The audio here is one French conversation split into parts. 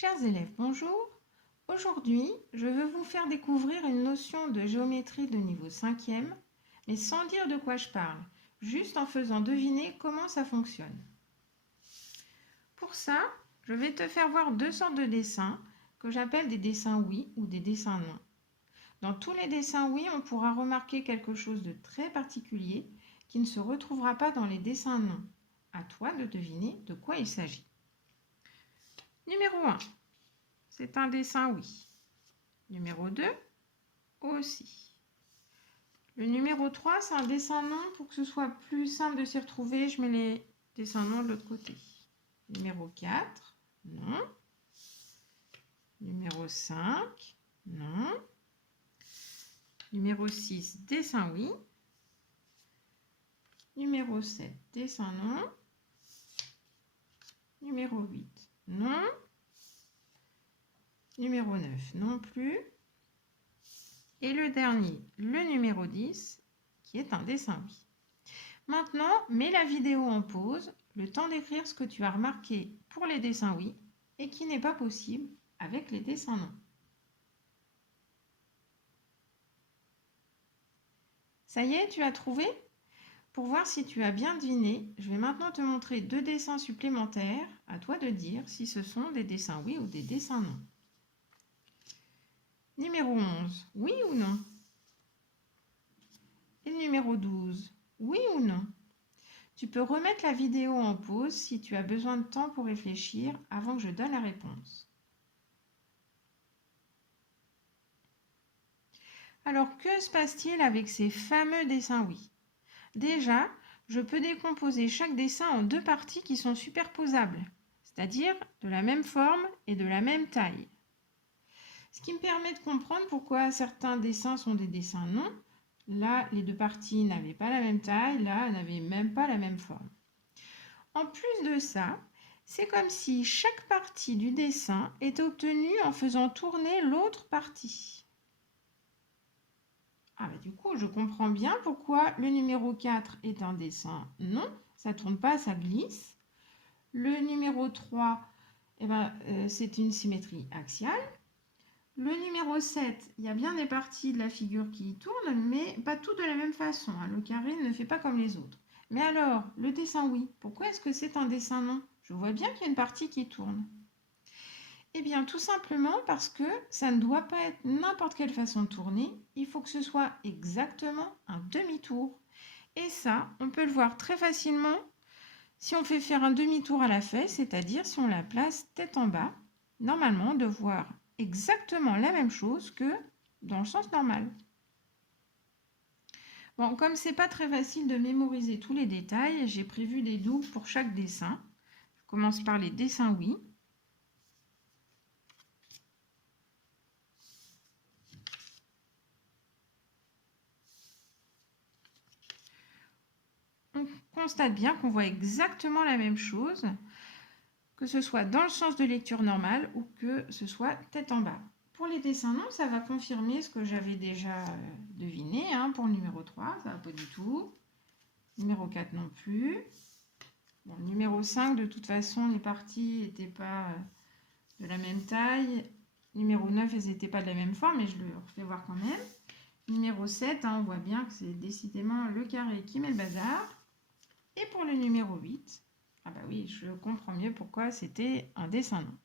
Chers élèves, bonjour. Aujourd'hui, je veux vous faire découvrir une notion de géométrie de niveau 5e, mais sans dire de quoi je parle, juste en faisant deviner comment ça fonctionne. Pour ça, je vais te faire voir deux sortes de dessins que j'appelle des dessins oui ou des dessins non. Dans tous les dessins oui, on pourra remarquer quelque chose de très particulier qui ne se retrouvera pas dans les dessins non. À toi de deviner de quoi il s'agit. Numéro 1. C'est un dessin oui. Numéro 2, aussi. Le numéro 3, c'est un dessin non. Pour que ce soit plus simple de s'y retrouver, je mets les dessins non de l'autre côté. Numéro 4, non. Numéro 5, non. Numéro 6, dessin oui. Numéro 7, dessin non. Numéro 8, non. Numéro 9, non plus. Et le dernier, le numéro 10, qui est un dessin oui. Maintenant, mets la vidéo en pause, le temps d'écrire ce que tu as remarqué pour les dessins oui et qui n'est pas possible avec les dessins non. Ça y est, tu as trouvé? Pour voir si tu as bien deviné, je vais maintenant te montrer deux dessins supplémentaires. À toi de dire si ce sont des dessins oui ou des dessins non. Numéro 11, oui ou non? Et le numéro 12, oui ou non? Tu peux remettre la vidéo en pause si tu as besoin de temps pour réfléchir avant que je donne la réponse. Alors, que se passe-t-il avec ces fameux dessins oui? Déjà, je peux décomposer chaque dessin en deux parties qui sont superposables, c'est-à-dire de la même forme et de la même taille. Ce qui me permet de comprendre pourquoi certains dessins sont des dessins non. Là, les deux parties n'avaient pas la même taille, là, elles n'avaient même pas la même forme. En plus de ça, c'est comme si chaque partie du dessin était obtenue en faisant tourner l'autre partie. Du coup, je comprends bien pourquoi le numéro 4 est un dessin non, ça ne tourne pas, ça glisse. Le numéro 3, c'est une symétrie axiale. Le numéro 7, il y a bien des parties de la figure qui tournent, mais pas toutes de la même façon. Le carré ne fait pas comme les autres. Mais alors, le dessin oui, pourquoi est-ce que c'est un dessin non? Je vois bien qu'il y a une partie qui tourne. Eh bien, tout simplement parce que ça ne doit pas être n'importe quelle façon de tourner. Il faut que ce soit exactement un demi-tour. Et ça, on peut le voir très facilement si on fait faire un demi-tour à la fesse, c'est-à-dire si on la place tête en bas. Normalement, on doit voir exactement la même chose que dans le sens normal. Bon, comme c'est pas très facile de mémoriser tous les détails, j'ai prévu des doubles pour chaque dessin. Je commence par les dessins oui. On constate bien qu'on voit exactement la même chose, que ce soit dans le sens de lecture normale ou que ce soit tête en bas. Pour les dessins non, ça va confirmer ce que j'avais déjà deviné. Pour le numéro 3, ça va pas du tout. Numéro 4 non plus. Bon, le numéro 5, de toute façon, les parties n'étaient pas de la même taille. Numéro 9, elles n'étaient pas de la même forme, mais je le refais voir quand même. Numéro 7, on voit bien que c'est décidément le carré qui met le bazar. Et pour le numéro 8, oui, je comprends mieux pourquoi c'était un dessin non.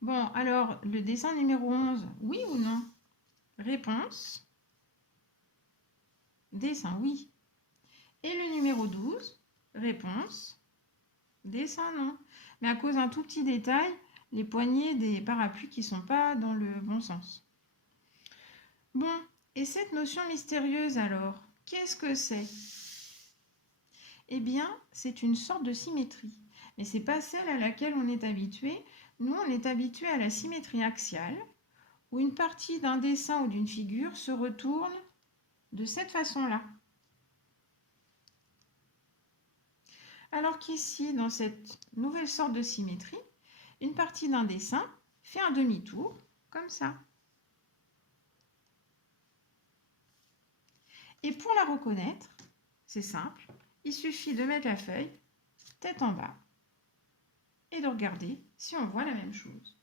Bon, alors, le dessin numéro 11, oui ou non? Réponse. Dessin oui. Et le numéro 12, réponse. Dessin non. Mais à cause d'un tout petit détail, les poignées des parapluies qui ne sont pas dans le bon sens. Bon, et cette notion mystérieuse alors, qu'est-ce que c'est? Eh bien, c'est une sorte de symétrie. Mais ce n'est pas celle à laquelle on est habitué. Nous, on est habitué à la symétrie axiale, où une partie d'un dessin ou d'une figure se retourne de cette façon-là. Alors qu'ici, dans cette nouvelle sorte de symétrie, une partie d'un dessin fait un demi-tour, comme ça. Et pour la reconnaître, c'est simple, il suffit de mettre la feuille tête en bas. et de regarder si on voit la même chose.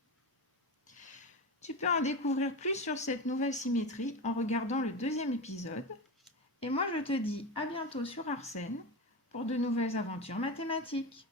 Tu peux en découvrir plus sur cette nouvelle symétrie en regardant le deuxième épisode. Et moi, je te dis à bientôt sur Arsène pour de nouvelles aventures mathématiques.